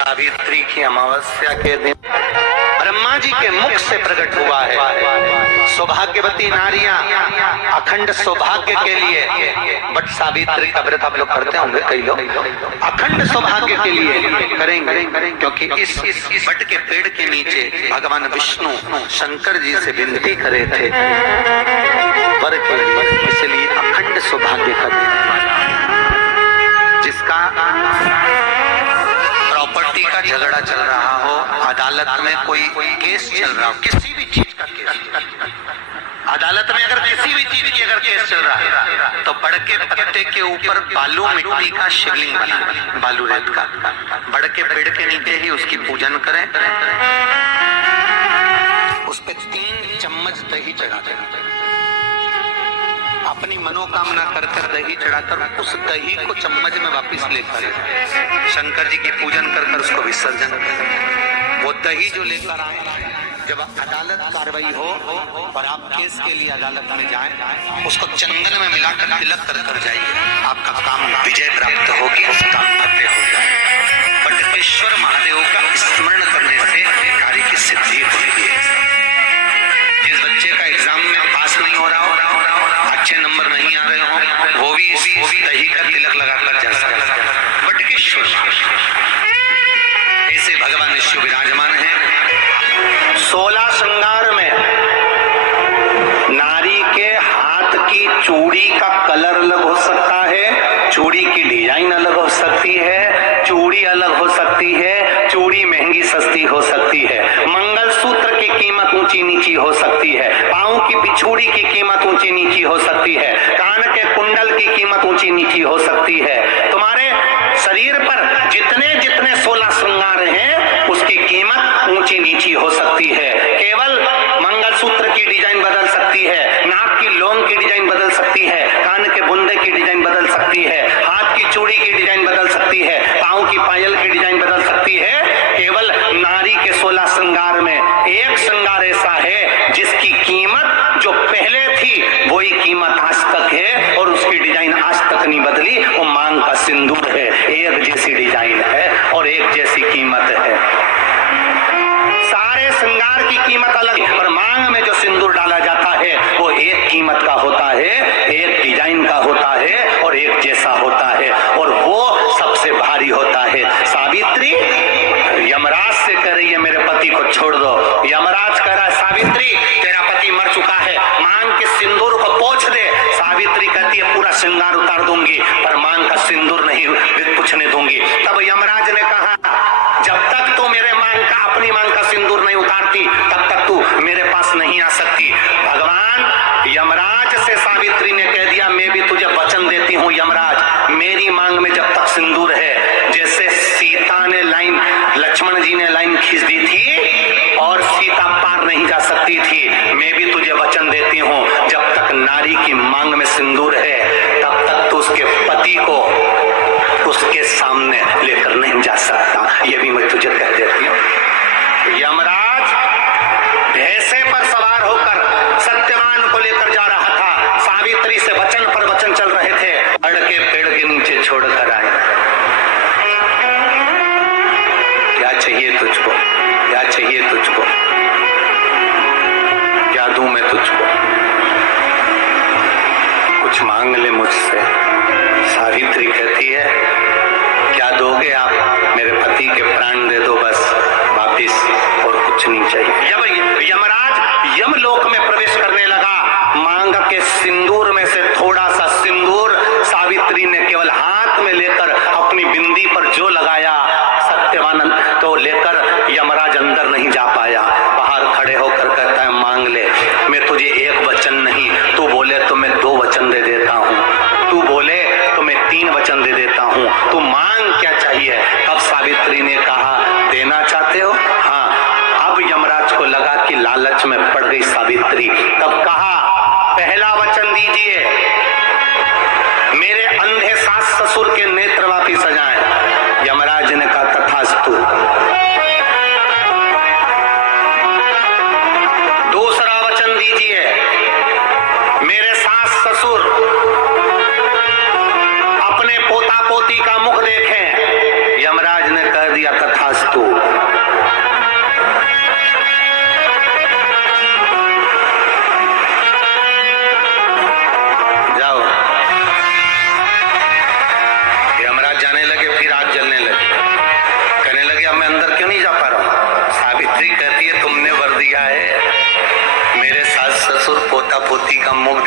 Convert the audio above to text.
सावित्री की अमावस्या के दिन ब्रह्मा जी के मुख से प्रकट हुआ है। सौभाग्यवती नारियां अखंड सौभाग्य के लिए, बट सावित्री का व्रत आप लोग करते होंगे कई लोग, अखंड सौभाग्य के लिए करेंगे, क्योंकि इस वट के पेड़ के नीचे भगवान विष्णु शंकर जी से विनती करे थे वर के लिए, इसलिए अखंड सौभाग्य का दिन। जिसका प्रॉपर्टी का झगड़ा चल रहा हो, अदालत में कोई केस चल रहा हो, किसी भी चीज का केस, अदालत में अगर किसी भी चीज की अगर केस चल रहा है तो बड़ के पत्ते के ऊपर बालू मिट्टी का शिवलिंग बना, बालू रेत का, बड़ के पेड़ के नीचे ही उसकी पूजन करें, उस पे 3 चम्मच दही चढ़ा दें, अपनी मनोकामना कर कर दही चढ़ाकर उस दही को चम्मच में वापस लेकर शंकर जी की पूजन कर कर उसको विसर्जन करें। वो दही जो लेकर आए, जब अदालत कार्रवाई हो और आप केस के लिए अदालत में जाएं, उसको चंदन में मिलाकर तिलक कर कर जाइए, आपका काम विजय प्राप्त होगी, काम भव्य हो जाए। बटकेश्वर महादेव का स्मरण करने से कार्य की सिद्धि होती है। जिस बच्चे का एग्जाम में पास नहीं हो रहा हो, अच्छे नंबर नहीं आ रहे हो, वो भी दही का तिलक लगाकर जा सकता है। बटकेश्वर ऐसे भगवान शिव विराजमान है। 16 श्रृंगार में नारी के हाथ की चूड़ी का कलर अलग हो सकता है, चूड़ी की डिजाइन अलग हो सकती है, चूड़ी अलग हो सकती है, चूड़ी महंगी सस्ती हो सकती है, मंगलसूत्र की कीमत ऊंची नीची हो सकती है, पांव की बिछुड़ी की कीमत ऊंची नीची हो सकती है, कान के कुंडल की कीमत ऊंची नीची हो सकती है। तुम्हारे शरीर पर जितने जितने 16 श्रृंगार हैं उसकी कीमत ऊंची नीची हो सकती है। केवल मंगलसूत्र की डिजाइन बदल सकती है, नाक की लौंग की डिजाइन बदल सकती है, कान के बुंदे की डिजाइन बदल सकती है, हाथ की चूड़ी की डिजाइन बदल सकती है, पांव की पायल की डिजाइन बदल सकती है। केवल नारी के 16 श्रृंगार में एक श्रृंगार ऐसा है जिसकी कीमत जो पहले थी वही कीमत आज तक है और उसकी डिजाइन आज तक नहीं बदली। वो मांग का सिंदूर है, एक जैसी डिजाइन है और एक जैसी कीमत है। सारे श्रृंगार की कीमत अलग है, पर मांग में जो सिंदूर डाला जाता है वो एक कीमत का होता है, एक डिजाइन का होता है और एक जैसा होता है, और वो सबसे भारी होता है। सावित्री यमराज से कह रही है मेरे पति को छोड़ दो। यमराज कह रहा है सावित्री तेरा पति मर चुका है, मांग के सिंदूर को पोंछ दे। सावित्री कहती है पूरा श्रृंगार उतार दूंगी पर मांग का सिंदूर नहीं पूछने दूंगी। तब यमराज ने कहा जब तक तू मेरे मांग का अपनी मांग का सिंदूर नहीं उतारती तब तक तू मेरे पास नहीं आ सकती। भगवान यमराज से सावित्री ने कह दिया मैं भी तुझे वचन देती हूँ यमराज, मेरी मांग में जब तक सिंदूर है, जैसे सीता ने लाइन, लक्ष्मण जी ने लाइन खींच दी थी और सीता पार नहीं जा सकती थी, मैं भी तुझे वचन देती हूँ जब तक नारी की मांग में सिंदूर है तब तक तू उसके पति को उसके सामने लेकर नहीं जा सकता। ये भी मैं तुझे कह देती हूँ। यमराज भैंसे पर सवार होकर सत्यवान को लेकर जा रहा था, सावित्री से वचन पर वचन चल रहे थे, अड़ के पेड़ के नीचे छोड़कर आए। क्या चाहिए तुझको, क्या चाहिए तुझको, क्या दूं मैं तुझको, कुछ मांग ले मुझसे। सावित्री कहती है क्या दोगे आप, मेरे पति के प्राण दे दो बस वापिस, और कुछ नहीं चाहिए। जब यमराज यमलोक में प्रवेश करने लगा, मांग के सिंदूर में से थोड़ा सा सिंदूर सावित्री ने केवल हाथ में लेकर अपनी बिंदी पर जो लगाया, सत्यवान तो लेकर यमराज अंदर नहीं जा पाया, बाहर खड़े होकर कहता है मांग ले, मैं तुझे एक वचन नहीं, तू बोले तो मैं 2 वचन दे देता हूँ, तू बोले तो मैं 3 वचन दे देता हूँ, तू मांग क्या चाहिए। तब सावित्री ने कहा देना चाहते हो, हाँ। अब यमराज को लगा कि लालच में पड़ गई सावित्री, तब कहा पहला वचन दीजिए मेरे अंधे सास ससुर के नेत्र वापिस आ जाएं। यमराज ने कहा तथास्तु। दूसरा वचन दीजिए मेरे सास ससुर अपने पोता पोती का मुख देखें। यमराज ने कह दिया तथास्तु। सावित्री कहती है तुमने वर दिया है, मेरे सास ससुर पोता पोती का मुख